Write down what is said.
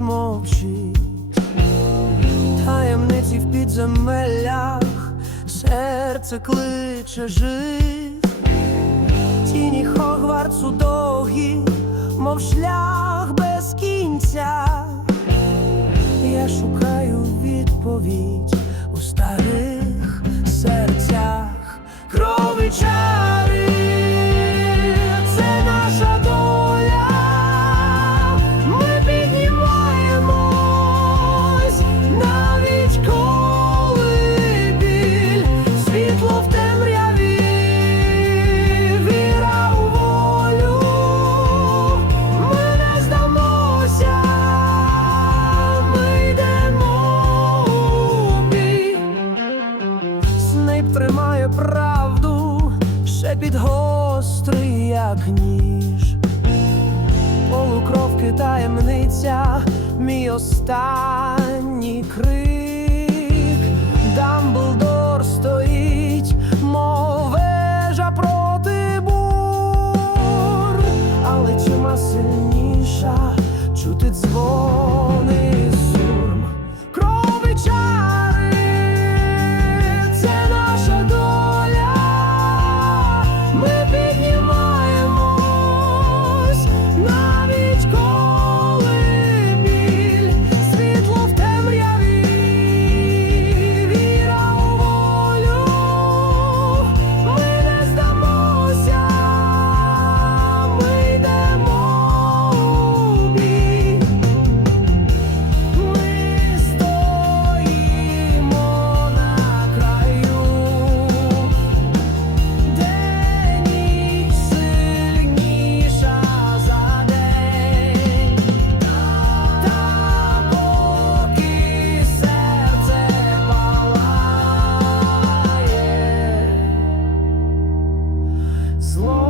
мовчить, таємниці в підземеллях, серце кличе жить, тіні Хогвартсу довгі, мов шлях без кінця. Я шукаю відповідь у старих серцях. Крові мій останній крик. Slow